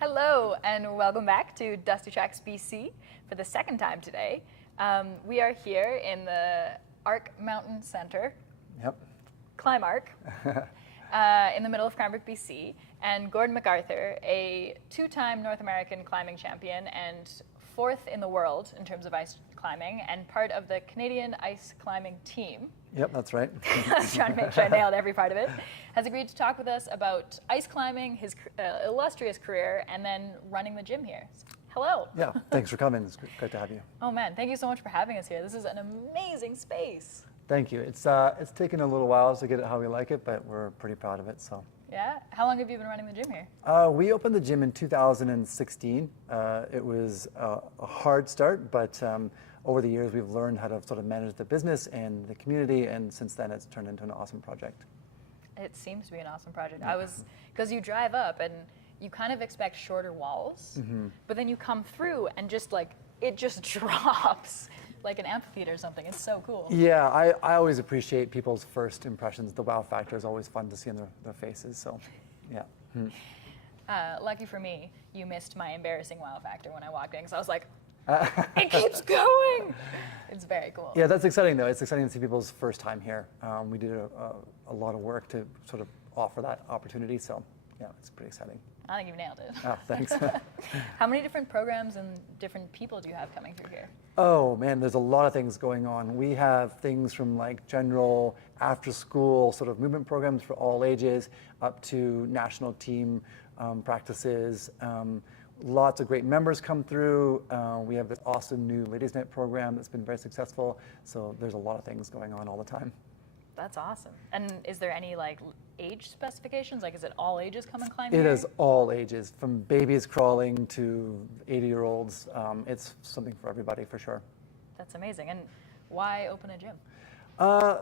Hello, and welcome back to Dusty Tracks BC for the second time today. We are here in the Arc Mountain Centre. Yep. Climb Arc. In the middle of Cranbrook, BC. And Gord McArthur, a two-time North American climbing champion and fourth in the world in terms of ice climbing, and part of the Canadian ice climbing team. Yep, that's right. I was trying to make sure I nailed every part of it. Has agreed to talk with us about ice climbing, his illustrious career, and then running the gym here. Hello. Yeah, thanks for coming. It's great to have you. Oh man, thank you so much for having us here. This is an amazing space. Thank you. It's taken a little while to get it how we like it, but we're pretty proud of it. So. Yeah. How long have you been running the gym here? We opened the gym in 2016. It was a hard start, but over the years we've learned how to sort of manage the business and the community, and since then it's turned into an awesome project. It seems to be an awesome project. Because you drive up and you kind of expect shorter walls, but then you come through and it just drops like an amphitheater or something. It's so cool. Yeah, I always appreciate people's first impressions. The wow factor is always fun to see in their faces, so yeah. Lucky for me, you missed my embarrassing wow factor when I walked in, because I was like, it keeps going. It's very cool. Yeah, that's exciting though. It's exciting to see people's first time here. We did a lot of work to sort of offer that opportunity, so yeah, it's pretty exciting. I think you've nailed it. Oh, thanks. How many different programs and different people do you have coming through here? Oh man, there's a lot of things going on. We have things from like general after school sort of movement programs for all ages up to national team practices. Lots of great members come through. We have this awesome new Ladies Night program that's been very successful. So there's a lot of things going on all the time. That's awesome. And is there any like age specifications? Like, is it all ages come and climb It here? is all ages, from babies crawling to 80-year-olds. It's something for everybody for sure. That's amazing. And why open a gym?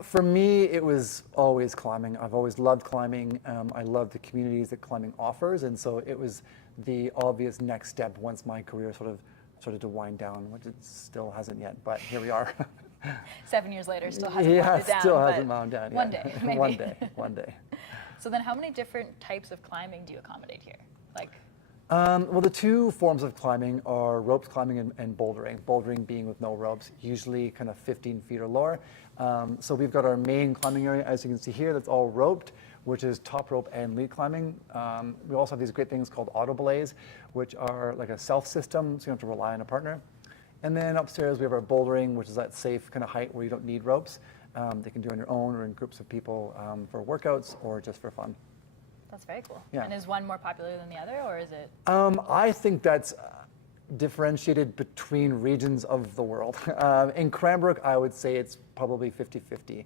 For me, it was always climbing. I've always loved climbing. I love the communities that climbing offers, and so it was the obvious next step once my career sort of started to wind down, which it still hasn't yet, but here we are. 7 years later, still hasn't wound down. Yeah, still hasn't wound down. One day, maybe. One day. So then how many different types of climbing do you accommodate here? Well, the two forms of climbing are ropes climbing and bouldering. Bouldering being with no ropes, usually kind of 15 feet or lower. So we've got our main climbing area, as you can see here, that's all roped, which is top rope and lead climbing. We also have these great things called auto belays, which are like a self system, so you don't have to rely on a partner. And then upstairs we have our bouldering, which is that safe kind of height where you don't need ropes. They can do on your own or in groups of people for workouts or just for fun. That's very cool. Yeah. And is one more popular than the other, or is it? I think that's differentiated between regions of the world. In Cranbrook, I would say it's probably 50-50.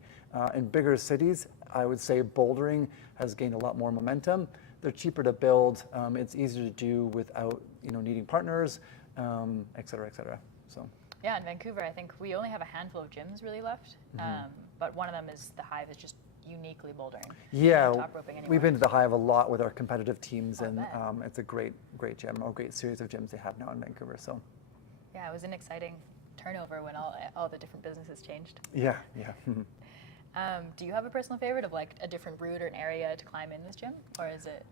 In bigger cities, I would say bouldering has gained a lot more momentum. They're cheaper to build. It's easier to do without needing partners, et cetera, et cetera. So. Yeah, in Vancouver, I think we only have a handful of gyms really left, but one of them is the Hive is just uniquely bouldering. Yeah, top roping anymore. we've been to the Hive a lot with our competitive teams, and it's a great gym, or great series of gyms they have now in Vancouver. So. Yeah, it was an exciting turnover when all the different businesses changed. Yeah. Do you have a personal favorite of like a different route or an area to climb in this gym, or is it?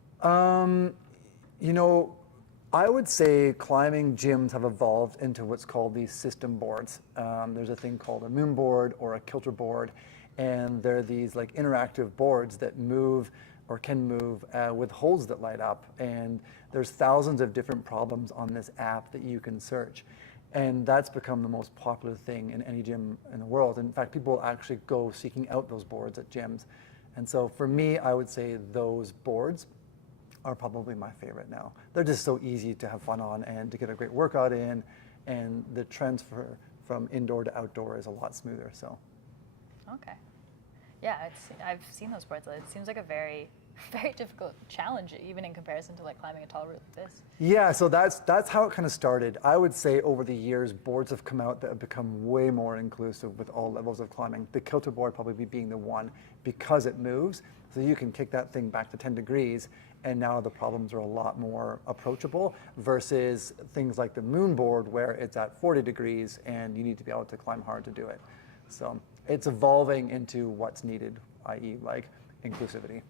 I would say climbing gyms have evolved into what's called these system boards. There's a thing called a moon board or a kilter board, and they're these like interactive boards that move or can move with holes that light up. And there's thousands of different problems on this app that you can search. And that's become the most popular thing in any gym in the world. In fact, people actually go seeking out those boards at gyms. And so for me, I would say those boards are probably my favorite now. They're just so easy to have fun on and to get a great workout in, and the transfer from indoor to outdoor is a lot smoother. So. Okay. Yeah, I've seen those boards. It seems like a very, very difficult challenge, even in comparison to like climbing a tall route like this. Yeah, so that's how it kind of started. I would say over the years, boards have come out that have become way more inclusive with all levels of climbing. The kilter board probably being the one because it moves, so you can kick that thing back to 10 degrees, and now the problems are a lot more approachable versus things like the moon board where it's at 40 degrees and you need to be able to climb hard to do it. So it's evolving into what's needed, i.e. like inclusivity.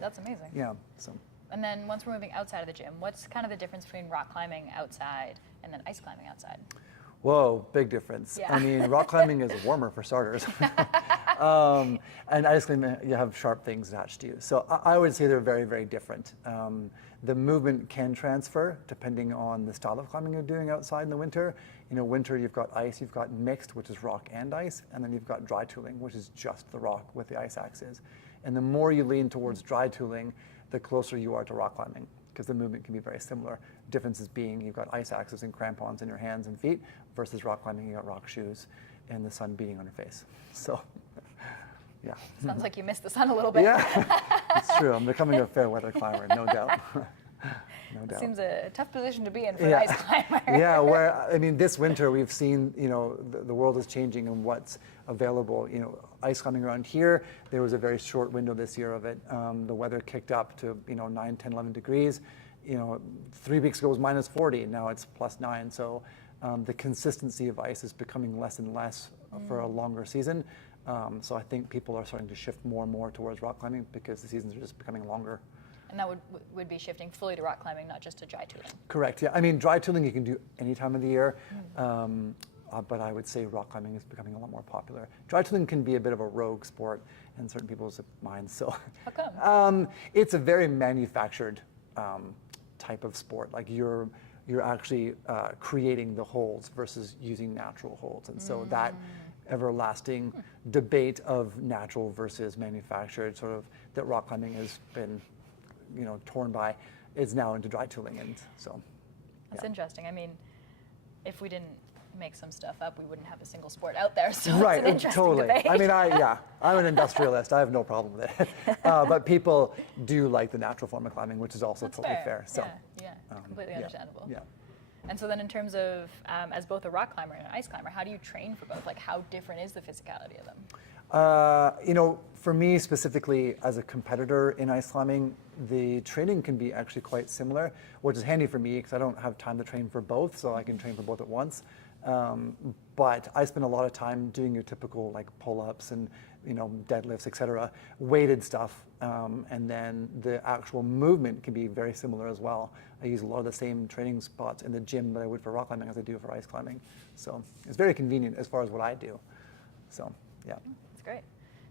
That's amazing. Yeah. So. And then once we're moving outside of the gym, what's kind of the difference between rock climbing outside and then ice climbing outside? Whoa, big difference. Yeah. I mean, rock climbing is warmer for starters. And ice climbing, you have sharp things attached to you. So I would say they're very, very different. The movement can transfer depending on the style of climbing you're doing outside in the winter. Winter you've got ice, you've got mixed, which is rock and ice, and then you've got dry tooling, which is just the rock with the ice axes. And the more you lean towards dry tooling, the closer you are to rock climbing, because the movement can be very similar. Differences being you've got ice axes and crampons in your hands and feet versus rock climbing, you got rock shoes and the sun beating on your face. So, yeah. Sounds like you missed the sun a little bit. Yeah, it's true. I'm becoming a fair weather climber, no doubt. No doubt. Seems a tough position to be in for an ice climber. Yeah, this winter we've seen, the world is changing and what's available. Ice climbing around here, there was a very short window this year of it. The weather kicked up to, 9, 10, 11 degrees. 3 weeks ago it was minus 40, now it's plus 9. So the consistency of ice is becoming less and less for a longer season. So I think people are starting to shift more and more towards rock climbing because the seasons are just becoming longer. And that would be shifting fully to rock climbing, not just to dry tooling. Correct, yeah. Dry tooling you can do any time of the year, but I would say rock climbing is becoming a lot more popular. Dry tooling can be a bit of a rogue sport in certain people's minds. So, how come? It's a very manufactured type of sport. Like you're actually creating the holds versus using natural holds, and so that everlasting debate of natural versus manufactured, sort of that rock climbing has been torn by, is now into dry tooling, and so. That's interesting. If we didn't make some stuff up, we wouldn't have a single sport out there. So Right, it's an interesting totally. debate. I'm an industrialist. I have no problem with it. But people do like the natural form of climbing, which is also That's totally fair. So, yeah, completely understandable. Yeah. And so then in terms of, as both a rock climber and an ice climber, how do you train for both? Like, how different is the physicality of them? For me specifically as a competitor in ice climbing, the training can be actually quite similar, which is handy for me because I don't have time to train for both, so I can train for both at once. But I spend a lot of time doing your typical like pull-ups and deadlifts, etc., weighted stuff, and then the actual movement can be very similar as well. I use a lot of the same training spots in the gym that I would for rock climbing as I do for ice climbing. So it's very convenient as far as what I do. So, yeah. That's great.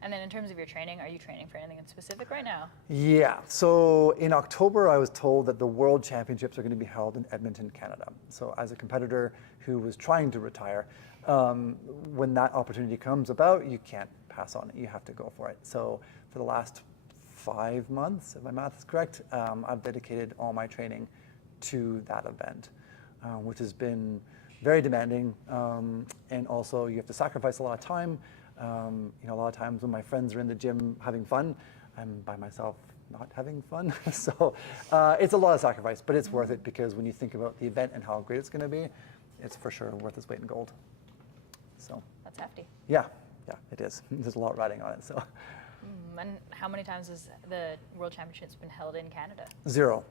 And then in terms of your training, are you training for anything in specific right now? Yeah, so in October I was told that the World Championships are going to be held in Edmonton, Canada. So as a competitor who was trying to retire, when that opportunity comes about, you can't pass on it, you have to go for it. So for the last 5 months, if my math is correct, I've dedicated all my training to that event, which has been very demanding, and also you have to sacrifice a lot of time. A lot of times when my friends are in the gym having fun, I'm by myself not having fun. So it's a lot of sacrifice, but it's worth it because when you think about the event and how great it's going to be, it's for sure worth its weight in gold. So that's hefty. Yeah, it is. There's a lot riding on it. So. And how many times has the World Championships been held in Canada? 0.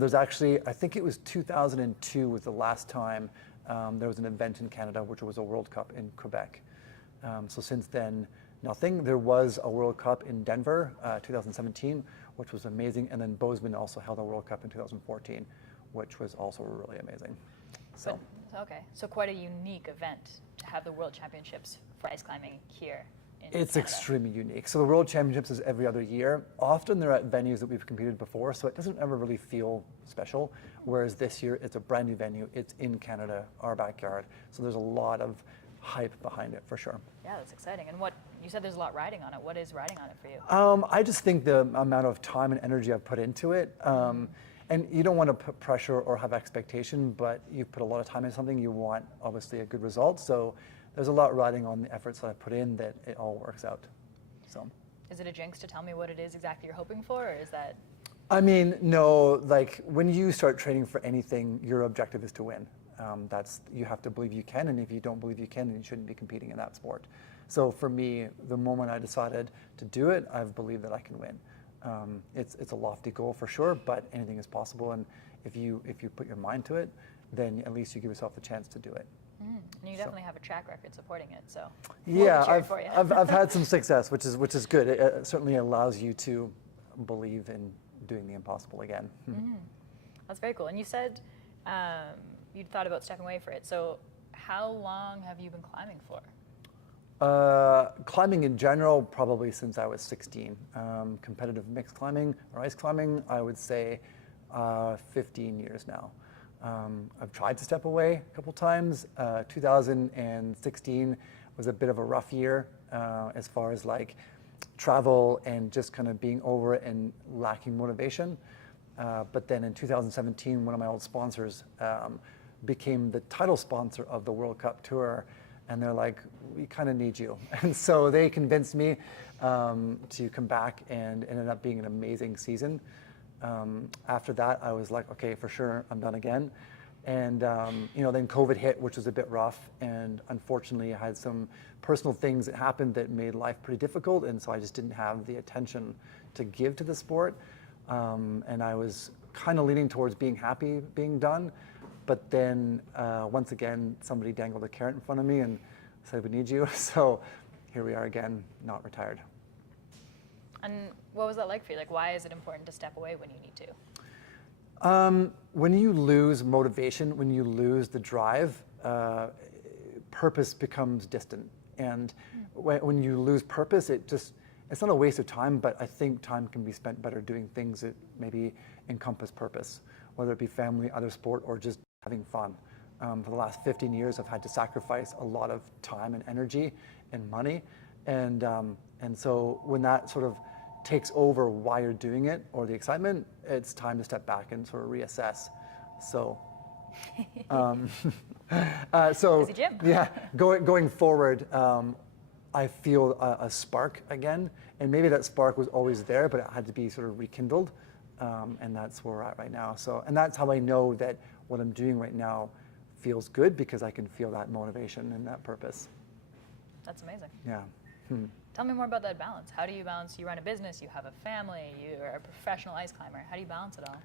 There's actually, I think it was 2002 was the last time there was an event in Canada, which was a World Cup in Quebec. So since then, nothing. There was a World Cup in Denver, 2017, which was amazing. And then Bozeman also held a World Cup in 2014, which was also really amazing. So. Okay, so quite a unique event to have the World Championships for ice climbing here in It's Canada. extremely unique. So the World Championships is every other year. Often they're at venues that we've competed before, so it doesn't ever really feel special. Whereas this year, it's a brand new venue. It's in Canada, our backyard. So there's a lot of hype behind it for sure. Yeah, that's exciting. And you said there's a lot riding on it. What is riding on it for you? I just think the amount of time and energy I've put into it. And you don't want to put pressure or have expectation, but you put a lot of time into something, you want obviously a good result. So there's a lot riding on the efforts that I put in that it all works out. So. Is it a jinx to tell me what it is exactly you're hoping for, or is that? No, like when you start training for anything, your objective is to win. You have to believe you can, and if you don't believe you can, then you shouldn't be competing in that sport. So for me, the moment I decided to do it, I've believed that I can win. It's a lofty goal for sure, but anything is possible, and if you put your mind to it, then at least you give yourself the chance to do it. And you definitely have a track record supporting it, so yeah, we'll for you. I've had some success, which is good. It certainly allows you to believe in doing the impossible again. That's very cool. And you said you thought about stepping away for it. So how long have you been climbing for? Climbing in general, probably since I was 16. Competitive mixed climbing or ice climbing, I would say 15 years now. I've tried to step away a couple times. 2016 was a bit of a rough year as far as like travel and just kind of being over it and lacking motivation. But then in 2017, one of my old sponsors became the title sponsor of the World Cup Tour. And they're like, we kind of need you. And so they convinced me to come back, and ended up being an amazing season. After that, I was like, okay, for sure, I'm done again. And then COVID hit, which was a bit rough. And unfortunately, I had some personal things that happened that made life pretty difficult. And so I just didn't have the attention to give to the sport. And I was kind of leaning towards being happy being done. But then once again, somebody dangled a carrot in front of me and said, we need you. So here we are again, not retired. And what was that like for you? Like, why is it important to step away when you need to? When you lose motivation, when you lose the drive, purpose becomes distant. And when you lose purpose, it's not a waste of time, but I think time can be spent better doing things that maybe encompass purpose, whether it be family, other sport, or just having fun. For the last 15 years, I've had to sacrifice a lot of time and energy and money. And so when that sort of takes over why you're doing it or the excitement, it's time to step back and sort of reassess. So, Busy gym. yeah, going forward, I feel a spark again, and maybe that spark was always there, but it had to be sort of rekindled, and that's where we're at right now. So, and that's how I know that what I'm doing right now feels good, because I can feel that motivation and that purpose. That's amazing. Yeah. Tell me more about that balance. How do you balance? You run a business, you have a family, you're a professional ice climber. How do you balance it all?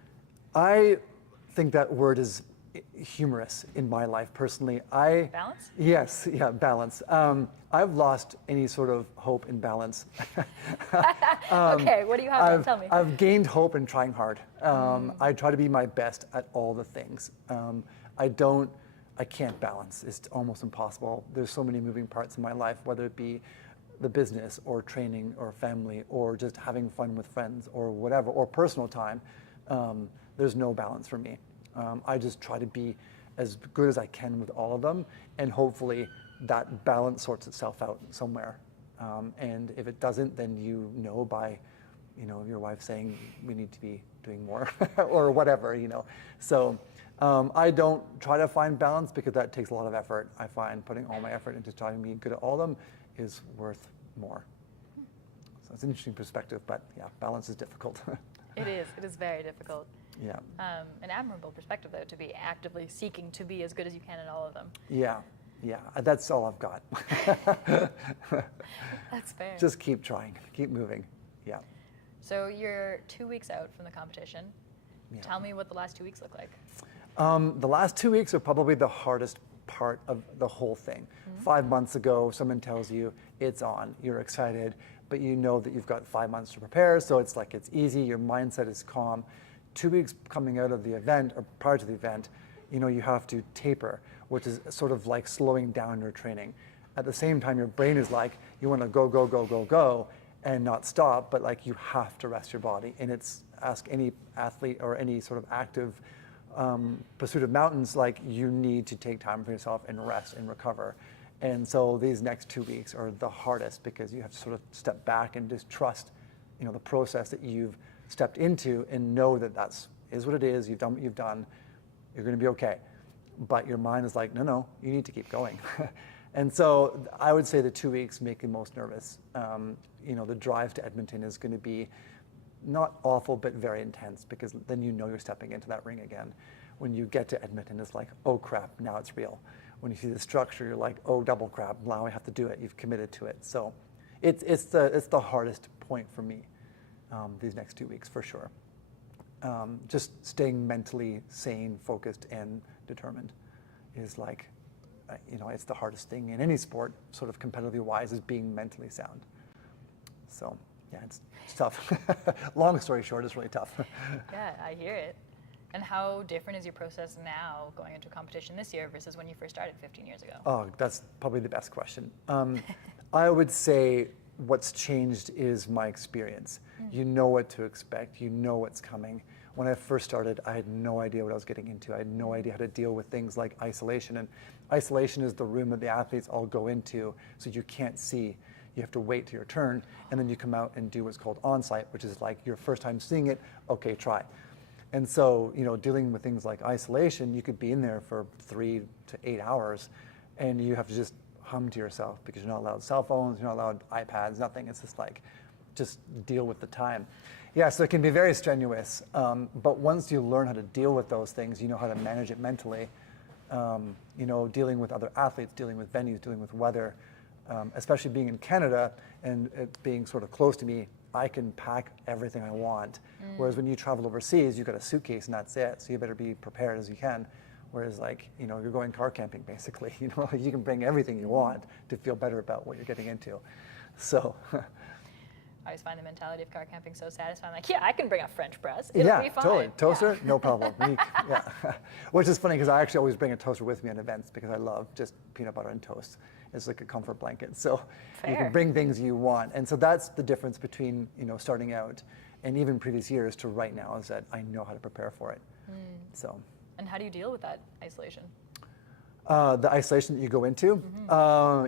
I think that word is humorous in my life personally. Balance? Yes, yeah, balance. I've lost any sort of hope in balance. Okay, what do you have? Tell me. I've gained hope in trying hard. I try to be my best at all the things. I can't balance. It's almost impossible. There's so many moving parts in my life, whether it be the business or training or family or just having fun with friends or whatever, or personal time. There's no balance for me. I just try to be as good as I can with all of them, and hopefully that balance sorts itself out somewhere. And if it doesn't, then by your wife saying we need to be doing more or whatever, So I don't try to find balance, because that takes a lot of effort. I find putting all my effort into trying to be good at all of them is worth more. So it's an interesting perspective, but yeah, balance is difficult. It is very difficult. Yeah. An admirable perspective, though, to be actively seeking to be as good as you can at all of them. Yeah, that's all I've got. That's fair. Just keep trying, keep moving. Yeah. So you're 2 weeks out from the competition. Yeah. Tell me what the last 2 weeks look like. The last 2 weeks are probably the hardest part of the whole thing. 5 months ago, someone tells you it's on, you're excited, but you know that you've got 5 months to prepare, so it's like it's easy, your mindset is calm. 2 weeks coming out of the event, or prior to the event, you have to taper, which is sort of like slowing down your training. At the same time, your brain is like, you want to go, go, go, go, go, and not stop, but like you have to rest your body. And ask any athlete or any sort of active pursuit of mountains, like you need to take time for yourself and rest and recover. And so these next 2 weeks are the hardest, because you have to sort of step back and just trust, the process that you've stepped into, and know that is what it is. You've done what you've done. You're going to be okay. But your mind is like, no, you need to keep going. And so I would say the 2 weeks make me most nervous. The drive to Edmonton is going to be not awful, but very intense, because then you're stepping into that ring again. When you get to Edmonton, it's like, oh crap, now it's real. When you see the structure, you're like, oh, double crap, now I have to do it. You've committed to it. So it's the hardest point for me, these next 2 weeks for sure. Just staying mentally sane, focused, and determined is like, it's the hardest thing in any sport, sort of competitively wise, is being mentally sound. So Yeah, it's tough. Long story short, it's really tough. Yeah, I hear it. And how different is your process now going into a competition this year versus when you first started 15 years ago? Oh, that's probably the best question. I would say what's changed is my experience. You know what to expect. You know what's coming. When I first started, I had no idea what I was getting into. I had no idea how to deal with things like isolation. And isolation is the room that the athletes all go into, so you can't see. You have to wait till your turn, and then you come out and do what's called on-site, which is like your first time seeing it, okay, try. And so, dealing with things like isolation, you could be in there for 3 to 8 hours, and you have to just hum to yourself because you're not allowed cell phones, you're not allowed iPads, nothing. It's just like, just deal with the time. Yeah, so it can be very strenuous, but once you learn how to deal with those things, you know how to manage it mentally, dealing with other athletes, dealing with venues, dealing with weather, especially being in Canada and it being sort of close to me, I can pack everything I want. Whereas when you travel overseas, you've got a suitcase and that's it. So you better be prepared as you can. Whereas you're going car camping basically. You can bring everything you want to feel better about what you're getting into. So. I always find the mentality of car camping so satisfying. Like, yeah, I can bring a French press. It'll be fine. Totally. Toaster, yeah. No problem. Yeah. Which is funny because I actually always bring a toaster with me on events because I love just peanut butter and toast. It's like a comfort blanket. So Fair. You can bring things you want. And so that's the difference between, starting out and even previous years to right now is that I know how to prepare for it. So. And how do you deal with that isolation? The isolation that you go into,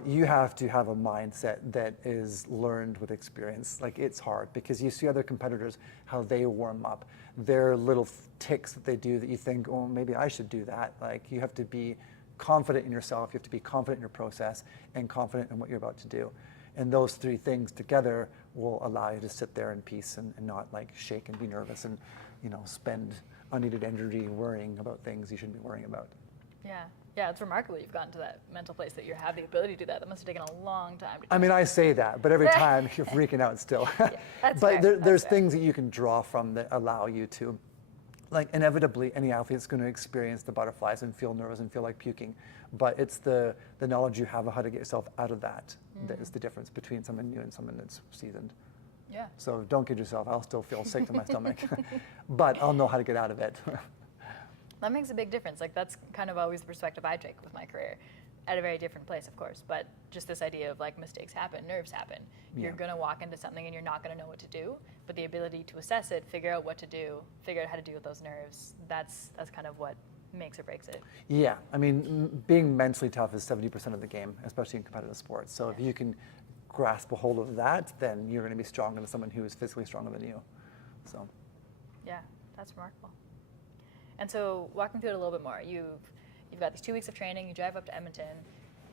you have to have a mindset that is learned with experience. Like it's hard because you see other competitors, how they warm up, their little ticks that they do that you think, oh, maybe I should do that. Like you have to be confident in yourself, you have to be confident in your process and confident in what you're about to do. And those three things together will allow you to sit there in peace and not like shake and be nervous and, spend unneeded energy worrying about things you shouldn't be worrying about. Yeah, it's remarkable you've gotten to that mental place that you have the ability to do that. That must have taken a long time to do. I mean, I say that, but every time you're freaking out still. That's but fair. There's things that you can draw from that allow you to, like inevitably any athlete's going to experience the butterflies and feel nervous and feel like puking. But it's the knowledge you have of how to get yourself out of that that is the difference between someone new and someone that's seasoned. Yeah. So don't kid yourself. I'll still feel sick to my stomach, but I'll know how to get out of it. That makes a big difference. Like that's kind of always the perspective I take with my career, at a very different place, of course. But just this idea of like mistakes happen, nerves happen. You're gonna walk into something and you're not gonna know what to do. But the ability to assess it, figure out what to do, figure out how to deal with those nerves. That's kind of what makes or breaks it. Yeah, I mean, being mentally tough is 70% of the game, especially in competitive sports. So if you can grasp a hold of that, then you're gonna be stronger than someone who is physically stronger than you. So. Yeah, that's remarkable. And so walking through it a little bit more, you've got these 2 weeks of training, you drive up to Edmonton,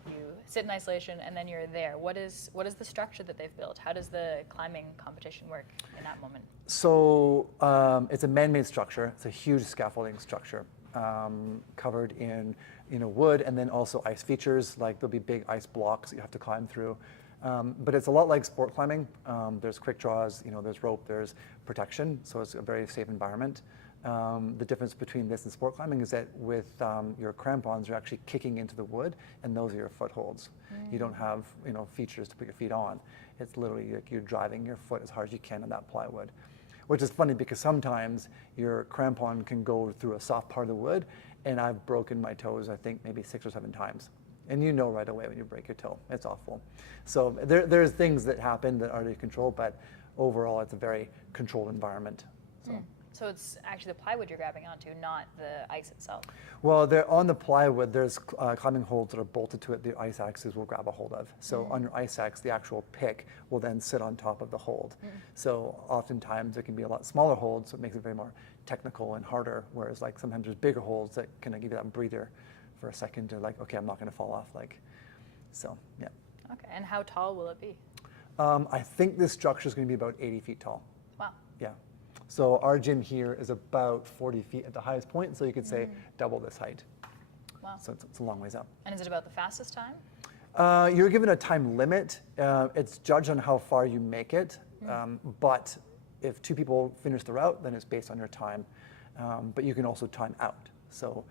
you sit in isolation, and then you're there. What is the structure that they've built? How does the climbing competition work in that moment? So it's a man-made structure. It's a huge scaffolding structure covered in wood and then also ice features, like there'll be big ice blocks that you have to climb through. But it's a lot like sport climbing. There's quick draws, there's rope, there's protection, so it's a very safe environment. The difference between this and sport climbing is that with your crampons, you're actually kicking into the wood, and those are your footholds. You don't have features to put your feet on. It's literally like you're driving your foot as hard as you can on that plywood, which is funny because sometimes your crampon can go through a soft part of the wood, and I've broken my toes, I think maybe 6 or 7 times. And you know right away when you break your toe. It's awful. So there's things that happen that are out of your control, but overall it's a very controlled environment. So it's actually the plywood you're grabbing onto, not the ice itself. Well, on the plywood, there's climbing holds that are bolted to it. The ice axes will grab a hold of. So on your ice axe, the actual pick will then sit on top of the hold. So oftentimes it can be a lot smaller holds, so it makes it very more technical and harder. Whereas like sometimes there's bigger holds that kind of give you that breather for a second to like, okay, I'm not going to fall off. So yeah. Okay, and how tall will it be? I think this structure is going to be about 80 feet tall. Wow. Yeah. So our gym here is about 40 feet at the highest point, so you could say double this height. Wow. So it's a long ways up. And is it about the fastest time? You're given a time limit. It's judged on how far you make it, but if 2 people finish the route, then it's based on your time. But you can also time out. So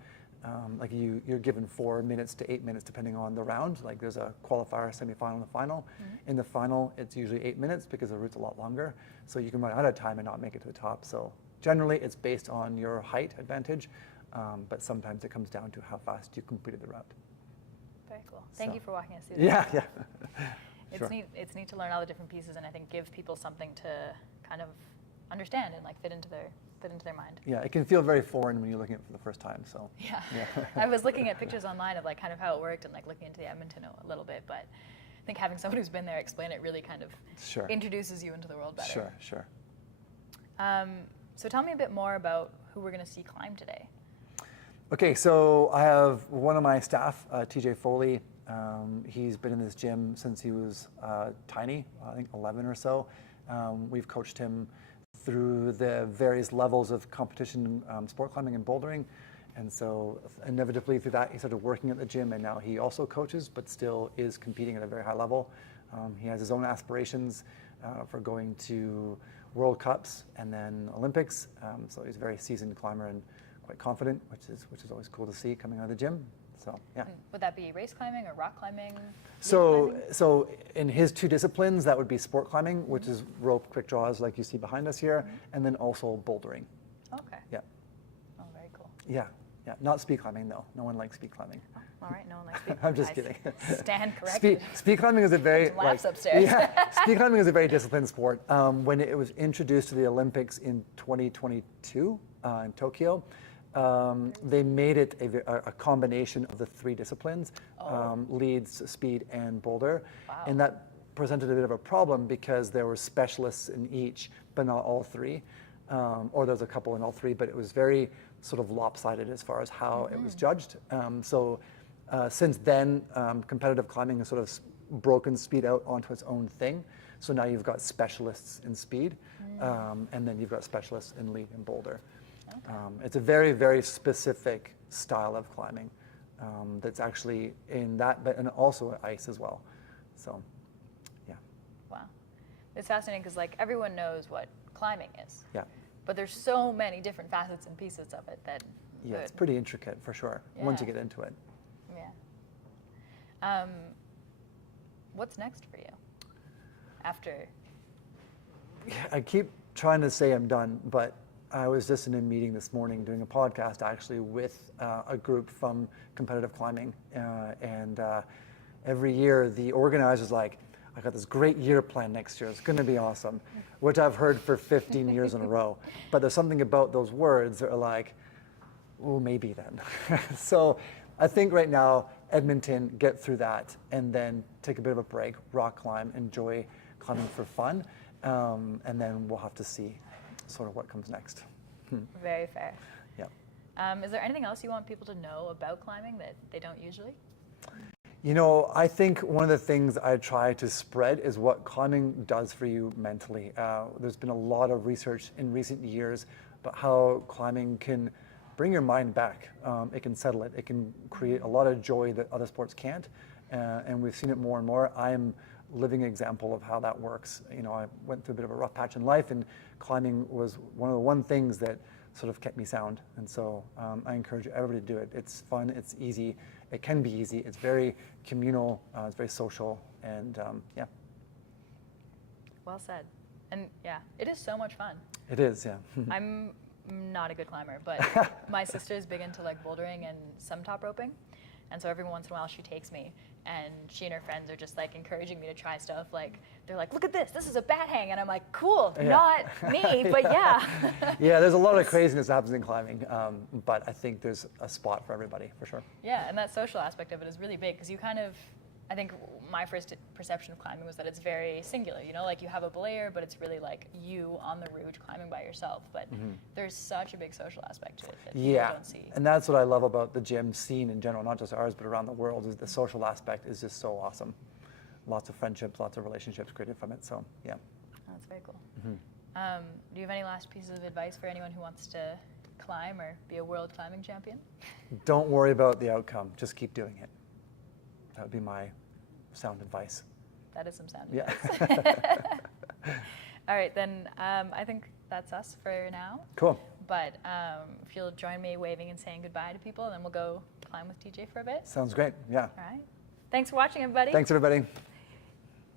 Like you're given 4 minutes to 8 minutes depending on the round. Like there's a qualifier, semifinal, and the final. In the final, it's usually 8 minutes because the route's a lot longer. So you can run out of time and not make it to the top. So generally, it's based on your height advantage, but sometimes it comes down to how fast you completed the route. Very cool. Thank So- you for walking us through that. Yeah. It's Sure. neat. It's neat to learn all the different pieces, and I think give people something to kind of understand and like fit into their mind. Yeah, it can feel very foreign when you're looking at it for the first time. So Yeah. Yeah. I was looking at pictures online of like kind of how it worked and like looking into the Edmonton a little bit, but I think having someone who's been there explain it really kind of Sure. introduces you into the world better. Sure. So tell me a bit more about who we're going to see climb today. Okay, so I have one of my staff, TJ Foley. He's been in this gym since he was tiny, I think 11 or so. We've coached him through the various levels of competition, sport climbing and bouldering. And so inevitably through that, he started working at the gym, and now he also coaches, but still is competing at a very high level. He has his own aspirations for going to World Cups and then Olympics. So he's a very seasoned climber and quite confident, which is always cool to see coming out of the gym. So yeah. And would that be race climbing or rock climbing? lead So climbing? in his two disciplines, that would be sport climbing, which is rope quick draws like you see behind us here, and then also bouldering. Okay. Yeah. Oh, very cool. Yeah. Not speed climbing though. No one likes speed climbing. Oh, all right. No one likes speed. I'm just I kidding. Stand corrected. Speed climbing is a very Some laps upstairs. Yeah, speed climbing is a very disciplined sport. When it was introduced to the Olympics in 2022 in Tokyo, they made it a combination of the three disciplines: leads, speed, and boulder. Wow. And that presented a bit of a problem because there were specialists in each, but not all three. Or there's a couple in all three, but it was very sort of lopsided as far as how it was judged. Since then, competitive climbing has sort of broken speed out onto its own thing. So now you've got specialists in speed, and then you've got specialists in lead and boulder. Okay. It's a very, very specific style of climbing that's actually in that, but and also ice as well. So, yeah. Wow. It's fascinating because like everyone knows what climbing is. Yeah. But there's so many different facets and pieces of it that Yeah, it's pretty intricate for sure, once you Yeah. get into it. Yeah. What's next for you after? I keep trying to say I'm done, but I was just in a meeting this morning doing a podcast actually with a group from competitive climbing. And every year the organizer's like, I got this great year plan next year. It's going to be awesome, which I've heard for 15 years in a row. But there's something about those words that are like, oh, maybe then. So I think right now, Edmonton, get through that, and then take a bit of a break, rock climb, enjoy climbing for fun, and then we'll have to see sort of what comes next. Very fair. Yeah. Is there anything else you want people to know about climbing that they don't usually? You know, I think one of the things I try to spread is what climbing does for you mentally. There's been a lot of research in recent years about how climbing can bring your mind back. It can settle it. It can create a lot of joy that other sports can't. And we've seen it more and more. I'm a living example of how that works. You know, I went through a bit of a rough patch in life, and climbing was one of the things that sort of kept me sound. And so I encourage everybody to do it. It's fun, it's easy, it can be easy, it's very communal, it's very social, and yeah. Well said. And yeah, it is so much fun. It is, yeah. I'm not a good climber, but my sister is big into like bouldering and some top roping. And so every once in a while she takes me, and she and her friends are just like encouraging me to try stuff. Like they're like, look at this is a bat hang. And I'm like, cool, Yeah. not me, but yeah. Yeah, there's a lot of craziness that happens in climbing, but I think there's a spot for everybody, for sure. Yeah, and that social aspect of it is really big because you kind of, I think my first perception of climbing was that it's very singular, you know, like you have a belayer, but it's really like you on the route climbing by yourself. But there's such a big social aspect to it that people Yeah, don't see. and that's what I love about the gym scene in general, not just ours, but around the world, is the social aspect is just so awesome. Lots of friendships, lots of relationships created from it, so yeah. That's very cool. Do you have any last pieces of advice for anyone who wants to climb or be a world climbing champion? Don't worry about the outcome, just keep doing it. That would be my sound advice. That is some sound Yeah. advice. All right, then I think that's us for now. Cool. But if you'll join me waving and saying goodbye to people, then we'll go climb with TJ for a bit. Sounds great. Yeah. All right. Thanks for watching, everybody. Thanks, everybody.